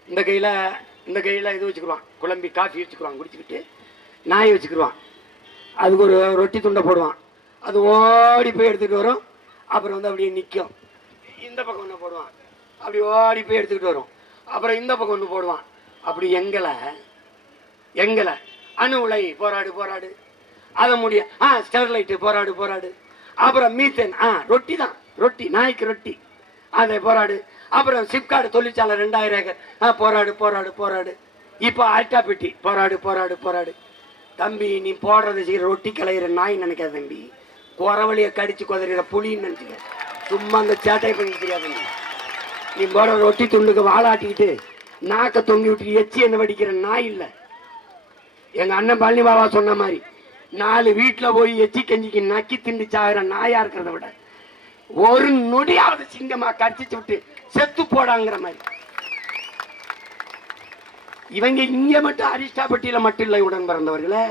இந்த கையில இது வச்சுக்குருவான், குழம்பி காஃபி வச்சுக்குருவான், குடிச்சுக்கிட்டு நாய் வச்சுக்கிடுவான். அதுக்கு ஒரு ரொட்டி துண்டை போடுவான். அது ஓடி போய் எடுத்துகிட்டு வரும். அப்புறம் வந்து அப்படியே நிற்கும். இந்த பக்கம் ஒன்று போடுவான், அப்படி ஓடி போய் எடுத்துக்கிட்டு வரும். அப்புறம் இந்த பக்கம் ஒன்று போடுவான். அப்படி எங்களை அணு உலை போராடு போராடு, அதை முடிய ஸ்டெர்லைட்டு போராடு போராடு. அப்புறம் மீத்தேன் ரொட்டி தான், ரொட்டி நாய்க்கு ரொட்டி, அதை போராடு. அப்புறம் சிப்காடு தொழிற்சாலை 2000 ஏக்கர் போராடு போராடு போராடு. இப்போ அல்டா பெட்டி போராடு போராடு போராடு. தம்பி நீ போடுறது செய்கிற ரொட்டி கலையிற நாய் நினைக்காத தம்பி, குறவழியை கடிச்சு குதறிற புளின்னு நினைச்சுக்க. சும்மா அந்த சேட்டை பண்ணி தெரியாது. நீ போடுற ரொட்டி துண்டுக்கு வாழாட்டிக்கிட்டு நாக்க தொங்கி விட்டு எச்சி என்ன வடிக்கிற நாய் இல்லை. எங்க அண்ணன் பழனி பாபா சொன்ன மாதிரி 4 வீட்டில் போய் எச்சி கஞ்சிக்கு நக்கி திண்டு சாகிற நாயா இருக்கிறத விட ஒரு நொடியாவது சிங்கமா கடிச்சு விட்டு செத்து போடாங்கிற மாதிரி. இவங்க இங்க மட்டும் அரிஸ்டாபட்டியில மட்டும் இல்லை உடன் பிறந்தவர்களே,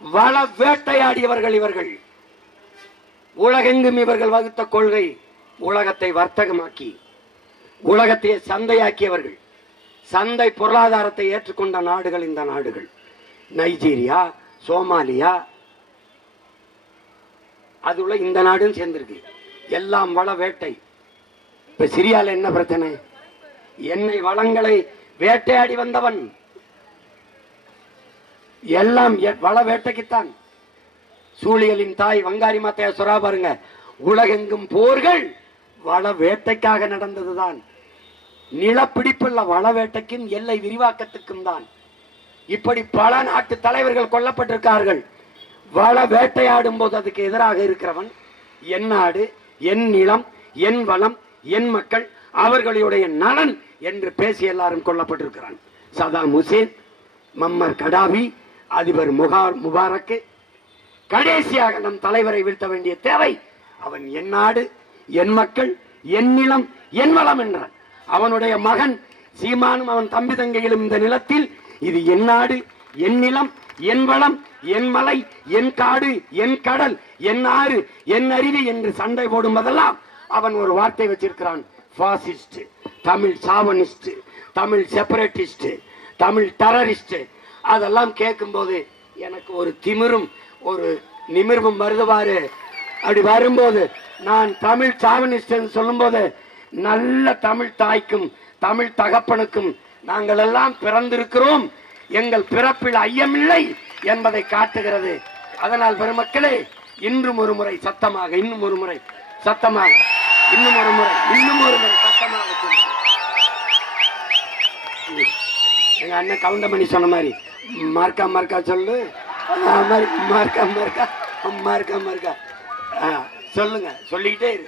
வள வேட்டையாடியவர்கள் இவர்கள். உலகெங்கும் இவர்கள் வகுத்த கொள்கை உலகத்தை வர்த்தகமாக்கி உலகத்தை சந்தையாக்கியவர்கள். சந்தை பொருளாதாரத்தை ஏற்றுக்கொண்ட நாடுகள் இந்த நாடுகள். நைஜீரியா, சோமாலியா, அதுல இந்த நாடும் சேர்ந்திருக்கு. எல்லாம் வள வேட்டை. இப்ப சிரியால என்ன பிரச்சனை? எண்ணெய் வளங்களை வேட்டையாடி வந்தவன். எல்லாம் வள வேட்டைக்குத்தான். சூழியலின் தாய் வங்காரி மாத்தையா சொரா பாருங்க. உலகெங்கும் போர்கள் வள வேட்டைக்காக நடந்ததுதான். நிலப்பிடிப்புள்ள வள வேட்டைக்கும் எல்லை விரிவாக்கத்துக்கும் தான். இப்படி பல நாட்டு தலைவர்கள் கொல்லப்பட்டிருக்கார்கள். வள வேட்டையாடும் போது அதுக்கு எதிராக இருக்கிறவன் என் நாடு, என் நிலம், என் வளம், என் மக்கள், அவர்களுடைய நலன் என்று பேசி எல்லாரும் கொல்லப்பட்டிருக்கிறான். சதாம் ஹுசேன், மம்மர் கடாபி, அதிபர் முபாரக். கடைசியாக நம் தலைவரை வீழ்த்த வேண்டிய தேவை. அவன் என் நாடு, என் மக்கள், என் நிலம், என் வளம் என்றான். அவனுடைய மகன் சீமானும் அவன் தம்பி தங்கைகளும் இந்த நிலத்தில் இது என் நாடு, என் நிலம், என் வளம், என் மலை, என் காடு, என் கடல், என் ஆறு, என் அருவி என்று சண்டை போடும்போதெல்லாம் அவன் ஒரு வார்த்தை வச்சிருக்கிறான். Fascist, Tamil chauvinist, Tamil separatist, Tamil terrorist. அதெல்லாம் கேட்கும் போது எனக்கு ஒரு திமிரும் ஒரு நிமிர்வும் வருதுவாரு. அப்படி வரும்போது நான் தமிழ் சாவனிஸ்ட் சொல்லும் போது நல்ல தமிழ் தாய்க்கும் தமிழ் தகப்பனுக்கும் நாங்கள் எல்லாம் பிறந்திருக்கிறோம், எங்கள் பிறப்பில் ஐயமில்லை என்பதை காட்டுகிறது. அதனால் பெருமக்களே, இன்றும் ஒரு முறை சத்தமாக, இன்னும் ஒரு முறை சத்தமாக, இன்னும் ஒரு முறை சத்தமாக எங்க அண்ணன் கவுண்டமணி சொன்ன மாதிரி மார்க்கா மார்க்கா சொல்லு, மார்க்கா மார்க்கா மார்க்கா மார்க்கா சொல்லுங்க, சொல்லிக்கிட்டே இரு.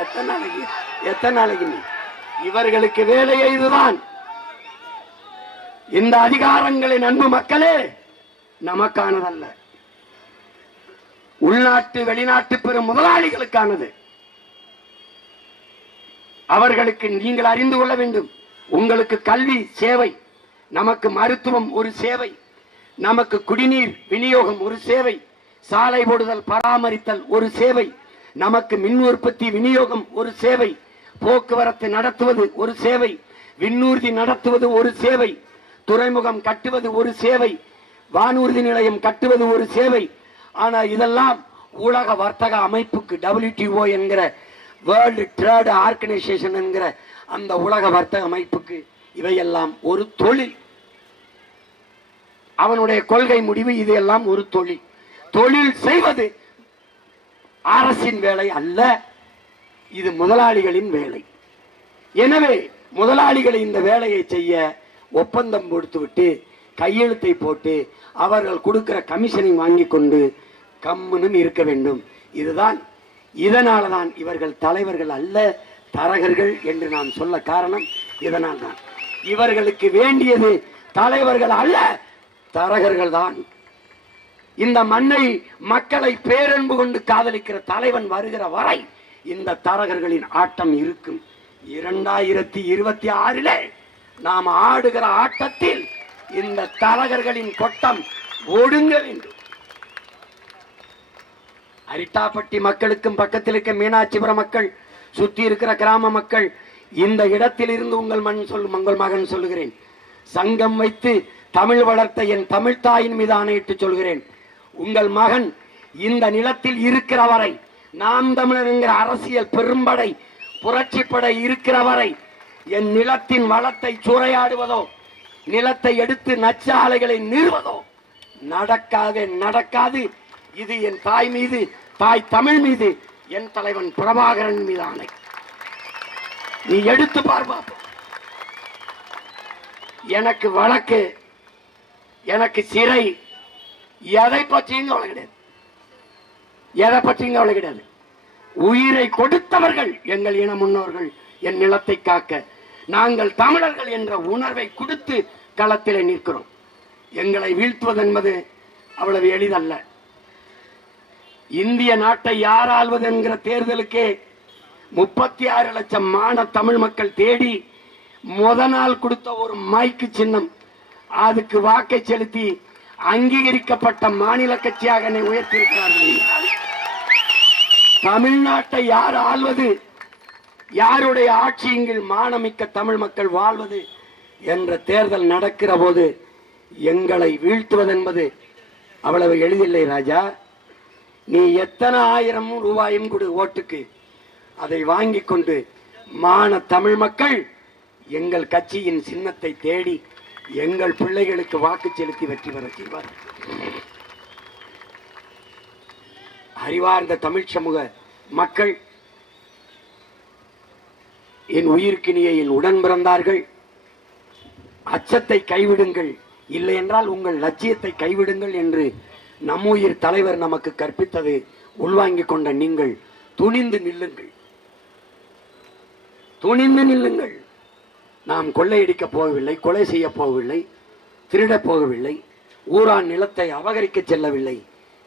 எத்தனை நாளைக்கு நீ இவர்களுக்கு வேலையை இதுதான். இந்த அதிகாரங்களின் அன்பு மக்களே நமக்கானதல்ல, உள்நாட்டு வெளிநாட்டு பெரும் முதலாளிகளுக்கானது. அவர்களுக்கு நீங்கள் அறிந்து கொள்ள வேண்டும். உங்களுக்கு கல்வி சேவை, நமக்கு மருத்துவம் ஒரு சேவை, நமக்கு குடிநீர் விநியோகம் ஒரு சேவை, சாலை போடுதல் பராமரித்தல் ஒரு சேவை, நமக்கு மின் உற்பத்தி விநியோகம் ஒரு சேவை, போக்குவரத்து நடத்துவது ஒரு சேவை, விண்ணூர்தி நடத்துவது ஒரு சேவை, துறைமுகம் கட்டுவது ஒரு சேவை, வானூர்தி நிலையம் கட்டுவது ஒரு சேவை. ஆனால் இதெல்லாம் உலக வர்த்தக அமைப்புக்கு, WTO என்கிற வேர்ல்டு ட்ரேட் ஆர்கனைசேஷன் என்கிற அந்த உலக வர்த்தக அமைப்புக்கு இவையெல்லாம் ஒரு தொழில். அவனுடைய கொள்கை முடிவு இதையெல்லாம் ஒரு தொழில். தொழில் செய்வது அரசின் வேலை அல்ல, இது முதலாளிகளின் வேலை. எனவே முதலாளிகளை இந்த வேலையை செய்ய ஒப்பந்தம் கொடுத்துவிட்டு கையெழுத்தை போட்டு அவர்கள் கொடுக்கிற கமிஷனை வாங்கி கொண்டு கம்முனும் இருக்க வேண்டும். இதுதான். இதனால்தான் இவர்கள் தலைவர்கள் அல்ல, தரகர்கள் என்று நான் சொல்ல காரணம் இதனால் தான். இவர்களுக்கு வேண்டியது தலைவர்கள் அல்ல, தரகர்கள் தான். இந்த மண்ணை, மக்களை பேரன்பு கொண்டு காதலிக்கிற தலைவன் வருகிற வரை இந்த தரகர்களின் ஆட்டம் இருக்கும். 2026 நாம் ஆடுகிற ஆட்டத்தில் இந்த தரகர்களின் கொட்டம் ஒடுங்க வேண்டும். அரிட்டாப்பட்டி மக்களுக்கும் பக்கத்தில் இருக்க மீனாட்சிபுரம் மக்கள், சுற்றி இருக்கிற கிராம மக்கள், இந்த இடத்தில் இருந்து உங்கள் மகன் சொல்லுகிறேன், சங்கம் வைத்து தமிழ் வளர்த்த என் தமிழ் தாயின் மீது ஆணையிட்டு சொல்கிறேன், உங்கள் மகன் இந்த நிலத்தில் இருக்கிற வரை, நாம் தமிழர் என்கிற அரசியல் பெரும்படை புரட்சிப்படை இருக்கிற வரை என் நிலத்தின் வளத்தை சூறையாடுவதோ நிலத்தை எடுத்து நச்சாலைகளை நிறுவதோ நடக்காது. இது என் தாய் மீது, தாய் தமிழ் மீது, என் தலைவன் பிரபாகரன் மீது ஆணை. நீ எடுத்து பார்ப்பா. எனக்கு வழக்கு, எனக்கு சிறை, எதை பற்றியும் கவலை கிடையாது. எதை பற்றியும் கவலை கிடையாது. உயிரை கொடுத்தவர்கள் எங்கள் இன முன்னோர்கள், என் நிலத்தை காக்க. நாங்கள் தமிழர்கள் என்ற உணர்வை கொடுத்து களத்தில் நிற்கிறோம். எங்களை வீழ்த்துவது என்பது அவ்வளவு எளிதல்ல. இந்திய நாட்டை யார் ஆள்வது என்கிற தேர்தலுக்கே 36 லட்சம் தமிழ் மக்கள் தேடி நாள் கொடுத்த ஒரு மைக்கு சின்னம், அதுக்கு வாக்கை செலுத்தி அங்கீகரிக்கப்பட்ட மாநில கட்சியாக என்னை உயர்த்தியிருக்கிறார்கள். தமிழ்நாட்டை யார் ஆள்வது, யாருடைய ஆட்சியின் கீழ் மானமிக்க தமிழ் மக்கள் வாழ்வது என்ற தேர்தல் நடக்கிற போது எங்களை வீழ்த்துவது என்பது அவ்வளவு எளிதில்லை ராஜா. நீ எத்தனை 1000 ரூபாயும் கொடு ஓட்டுக்கு, அதை வாங்கி கொண்டு தமிழ் மக்கள் எங்கள் கட்சியின் சின்னத்தை தேடி எங்கள் பிள்ளைகளுக்கு வாக்கு செலுத்தி வெற்றி பெற செய்வார். அறிவார்ந்த தமிழ் சமூக மக்கள், என் உயிர்க்கினிய என் உடன் பிறந்தார்கள், அச்சத்தை கைவிடுங்கள், இல்லை என்றால் உங்கள் லட்சியத்தை கைவிடுங்கள் என்று நம்முயிர் தலைவர் நமக்கு கற்பித்தது உள்வாங்கிக் கொண்ட நீங்கள் துணிந்து நில்லுங்கள், துணிந்து நில்லுங்கள். நாம் கொள்ளையடிக்க போகவில்லை, கொலை செய்ய போகவில்லை, திருடப் போகவில்லை, ஊரான் நிலத்தை அபகரிக்க செல்லவில்லை.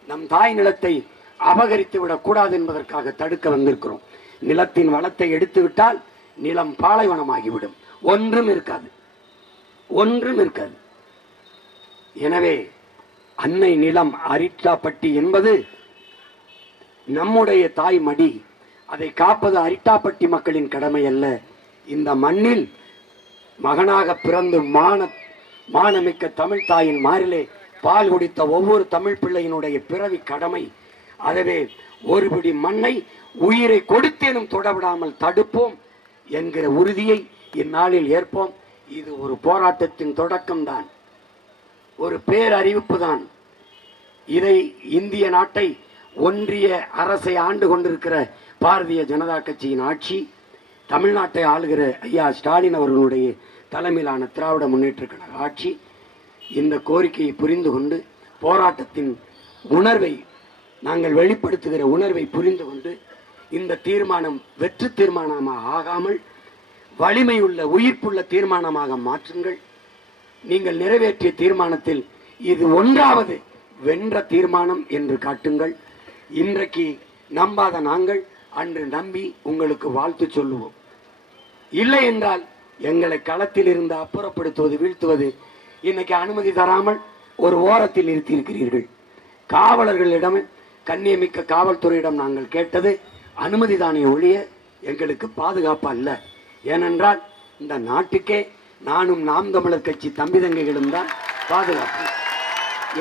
நம் தாய் நிலத்தை அபகரித்து விடக்கூடாது என்பதற்காக தடுக்க வந்திருக்கிறோம். நிலத்தின் வளத்தை எடுத்து விட்டால் நிலம் பாலைவனமாகிவிடும், ஒன்றும் இருக்காது, ஒன்றும் இருக்காது. எனவே அன்னை நிலம் அரிட்டாப்பட்டி என்பது நம்முடைய தாய் மடி, அதை காப்பது அரிட்டாப்பட்டி மக்களின் கடமை அல்ல. இந்த மண்ணில் மகனாக பிறந்து மானமிக்க தமிழ் தாயின் மாறிலே பால் குடித்த ஒவ்வொரு தமிழ் பிள்ளையினுடைய பிறவி கடமை. அதுவே ஒருபடி மண்ணை உயிரை கொடுத்தேனும் தொடவிடாமல் தடுப்போம் என்கிற உறுதியை இந்நாளில் ஏற்போம். இது ஒரு போராட்டத்தின் தொடக்கம்தான், ஒரு பேரறிவிப்பு தான். இதை இந்திய நாட்டை ஒன்றிய அரசை ஆண்டு கொண்டிருக்கிற பாரதிய ஜனதா கட்சியின் ஆட்சி, தமிழ்நாட்டை ஆளுகிற ஐயா ஸ்டாலின் அவர்களுடைய தலைமையிலான திராவிட முன்னேற்ற கழக ஆட்சி இந்த கோரிக்கையை புரிந்து கொண்டு போராட்டத்தின் உணர்வை நாங்கள் வெளிப்படுத்துகிற உணர்வை புரிந்து கொண்டு இந்த தீர்மானம் வெற்று தீர்மானமாக ஆகாமல் வலிமையுள்ள உயிர்ப்புள்ள தீர்மானமாக மாற்றுங்கள். நீங்கள் நிறைவேற்றிய தீர்மானத்தில் இது 1வது வென்ற தீர்மானம் என்று காட்டுங்கள். இன்றைக்கு நம்பாத நாங்கள் அன்று நம்பி உங்களுக்கு வாழ்த்து சொல்லுவோம். இல்லை என்றால் எங்களை களத்தில் இருந்து அப்புறப்படுத்துவது, வீழ்த்துவது. இன்னைக்கு அனுமதி தராமல் ஒரு ஓரத்தில் நிறுத்தியிருக்கிறீர்கள். காவலர்களிடம், கண்ணியமிக்க காவல்துறையிடம் நாங்கள் கேட்டது அனுமதி தானே ஒழிய எங்களுக்கு பாதுகாப்பு அல்ல. ஏனென்றால் இந்த நாட்டுக்கே நானும் நாம் தமிழர் கட்சி தம்பி தங்கைகளும் தான் பாதுகாப்பு.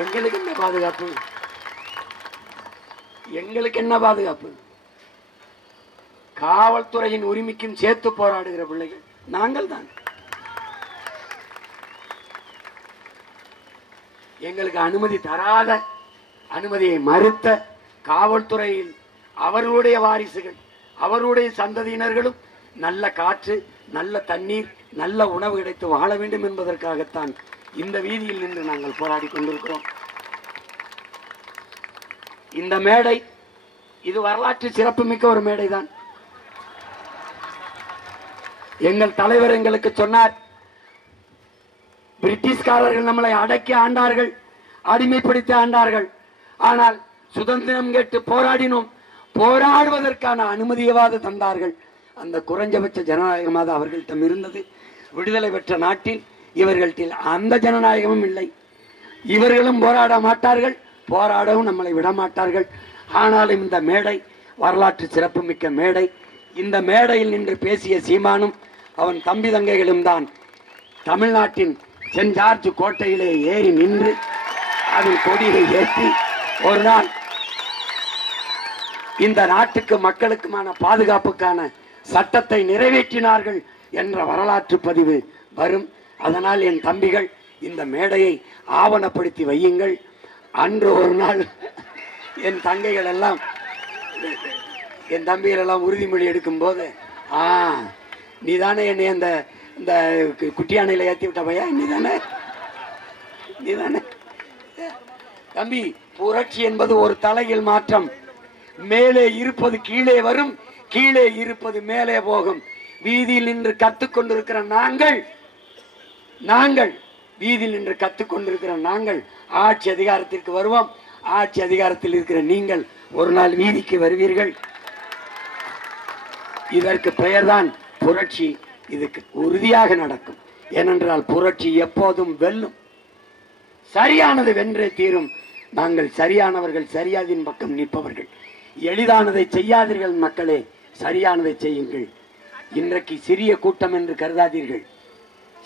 எங்களுக்கு என்ன பாதுகாப்பு? எங்களுக்கு என்ன பாதுகாப்பு? காவல்துறையின் உரிமைக்கும் சேர்த்து போராடுகிற பிள்ளைகள் நாங்கள் தான். எங்களுக்கு அனுமதி தராத, அனுமதியை மறுத்த காவல்துறையில் அவர்களுடைய வாரிசுகள், அவருடைய சந்ததியினர்களும் நல்ல காற்று, நல்ல தண்ணீர், நல்ல உணவு கிடைத்து வாழ வேண்டும் என்பதற்காகத்தான் இந்த வீதியில் நின்று நாங்கள் போராடி கொண்டிருக்கிறோம். இந்த மேடை இது வரலாற்று சிறப்புமிக்க ஒரு மேடைதான். எங்கள் தலைவர் எங்களுக்கு சொன்னார், பிரிட்டிஷ்காரர்கள் நம்மளை அடக்கி ஆண்டார்கள், அடிமைப்படுத்தி ஆண்டார்கள். ஆனால் சுதந்திரம் கேட்டு போராடினோம், போராடுவதற்கான அனுமதியவாது தந்தார்கள். அந்த குறைஞ்சபட்ச ஜனநாயகமாக அவர்களிடம் இருந்தது. விடுதலை பெற்ற நாட்டில் இவர்கள்ட்ட அந்த ஜனநாயகமும் இல்லை. இவர்களும் போராட மாட்டார்கள், போராடவும் நம்மளை விட மாட்டார்கள். ஆனாலும் இந்த மேடை வரலாற்று சிறப்புமிக்க மேடை. இந்த மேடையில் நின்று பேசிய சீமானும் அவன் தம்பி தங்கைகளும் தான் தமிழ்நாட்டின் சென்ட் ஜார்ஜ் கோட்டையிலே ஏறி நின்று அதில் கொடியை ஏற்றி ஒரு நாள் இந்த நாட்டுக்கு மக்களுக்குமான பாதுகாப்புக்கான சட்டத்தை நிறைவேற்றினார்கள் என்ற வரலாற்று பதிவு வரும். அதனால் என் தம்பிகள் இந்த மேடையை ஆவணப்படுத்தி வையுங்கள். அன்று ஒரு நாள் என் தங்கைகள் எல்லாம் என் தம்பிகள் எல்லாம் உறுதிமொழி எடுக்கும் போது நீதானே என்னை அந்த இந்த குட்டியானையில ஏற்றி விட்ட பையா, நீதானே தம்பி. புரட்சி என்பது ஒரு தலையில் மாற்றம். மேலே இருப்பது கீழே வரும், கீழே இருப்பது மேலே போகும். வீதியில் நின்று கத்துக்கொண்டிருக்கிற நாங்கள் வீதியில் நின்று கத்துக்கொண்டிருக்கிற நாங்கள் ஆட்சி அதிகாரத்திற்கு வருவோம். ஆட்சி அதிகாரத்தில் இருக்கிற நீங்கள் ஒரு நாள் வீதிக்கு வருவீர்கள். இதற்கு பெயர்தான் புரட்சி. இதுக்கு உறுதியாக நடக்கும். ஏனென்றால் புரட்சி எப்போதும் வெல்லும். சரியானது வென்றே தீரும். நாங்கள் சரியானவர்கள், சரியாதின் பக்கம் நிற்பவர்கள். எளிதானதை செய்யாதீர்கள் மக்களே, சரியானதை செய்யுங்கள். இன்றைக்கு சிறிய கூட்டம் என்று கருதாதீர்கள்.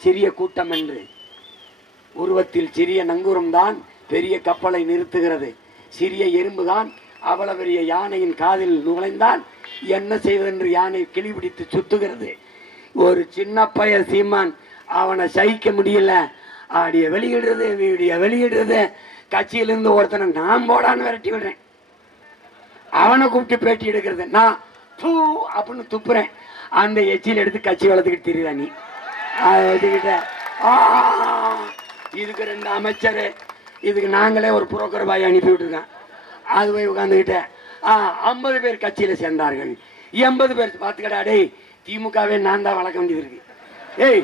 சிறிய கூட்டம் என்று உருவத்தில் சிறிய நங்கூரம் தான் பெரிய கப்பலை நிறுத்துகிறது. சிறிய எறும்பு தான் அவ்வளவு பெரிய யானையின் காதில் நுழைந்தால் என்ன செய்வதென்று யானை கிளிபிடித்து சுத்துகிறது. ஒரு சின்ன பைய சீமான் அவனை சகிக்க முடியல. ஆடிய வெளியிடுறது, வீடிய வெளியிடுறது. கட்சியிலிருந்து ஒருத்தனை நான் போடான்னு விரட்டி விடுறேன். அவனை கூப்பிட்டு பேட்டி எடுக்கிறது. நான் தூ அப்படின்னு துப்புறேன். அந்த எச்சியில் எடுத்து கட்சி வளர்த்துக்கிட்டு தெரியுதா நீ? வச்சுக்கிட்ட இதுக்கு 2 அமைச்சர், இதுக்கு நாங்களே ஒரு புரோக்கர் பாய் அனுப்பி விட்டுருக்கேன். அது போய் உட்காந்துக்கிட்ட 50 பேர் கட்சியில சேர்ந்தார்கள். 80 பேர் பார்த்துக்கடா. டேய், திமுகவே நான் தான் வளர்க்க வேண்டியது இருக்கு. ஏய்,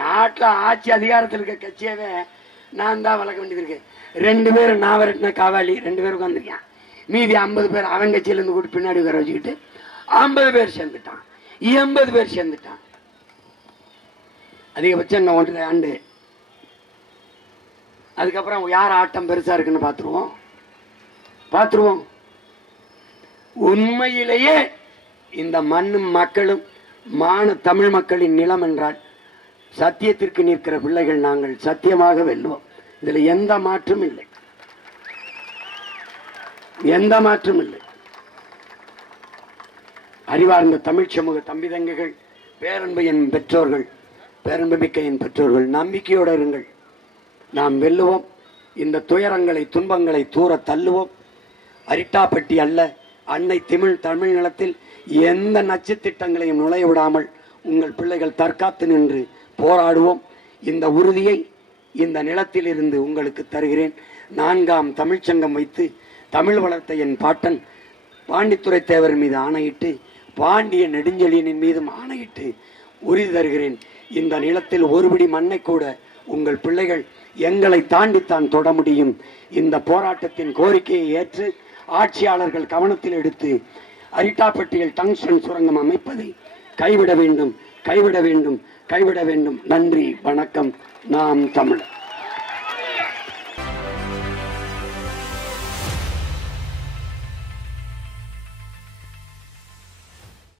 நாட்டில் ஆட்சி அதிகாரத்தில் இருக்க கட்சியவே நான் தான் வளர்க்க வேண்டியது இருக்கு. 2 பேர் நான் விரட்டின காவாலி 2 பேர் உட்காந்துருக்கேன். மீதி 50 பேர் அவன் கட்சியிலேருந்து கூட்டி பின்னாடி உட்கார வச்சுக்கிட்டு 50 பேர் சேர்ந்துட்டான். 80 பேர் சேர்ந்துட்டான். அதிகபட்சம் என்ன 1.5 ஆண்டு. அதுக்கப்புறம் யார் ஆட்டம் பெருசா இருக்குன்னு பார்த்துருவோம். உண்மையிலேயே இந்த மண்ணும் மக்களும் தமிழ் மக்களின் நிலம் என்றால் சத்தியத்திற்கு நிற்கிற பிள்ளைகள் நாங்கள் சத்தியமாக வெல்லுவோம். இதுல எந்த மாற்றும் இல்லை. அறிவார்ந்த தமிழ் சமூக தம்பி தங்கைகள், பேரன்பு என் பெற்றோர்கள், பேரன்புமிக்க என் பெற்றோர்கள், நம்பிக்கையோடு இருங்கள். நாம் வெல்லுவோம். இந்த துயரங்களை, துன்பங்களை தூர தள்ளுவோம். அரிட்டாப்பட்டி அல்ல, அன்னை தமிழ் நிலத்தில் எந்த நச்சு திட்டங்களையும் நுழைய விடாமல் உங்கள் பிள்ளைகள் தற்காத்து நின்று போராடுவோம். இந்த உறுதியை இந்த நிலத்தில் இருந்து உங்களுக்கு தருகிறேன். 4ஆம் தமிழ்ச்சங்கம் வைத்து தமிழ் வளர்த்த என் பாட்டன் பாண்டித்துரை தேவர் மீது ஆணையிட்டு, பாண்டிய நெடுஞ்செழியனின் மீதும் ஆணையிட்டு உறுதி தருகிறேன். இந்த நிலத்தில் ஒருபடி மண்ணை கூட உங்கள் பிள்ளைகள் எங்களை தாண்டித்தான் தொட முடியும். இந்த போராட்டத்தின் கோரிக்கையை ஏற்று ஆட்சியாளர்கள் கவனத்தில் எடுத்து அரிட்டாப்பட்டியில் டங்ஸ்டன் சுரங்கம் அமைப்பதை கைவிட வேண்டும். நன்றி, வணக்கம். நாம் தமிழர்.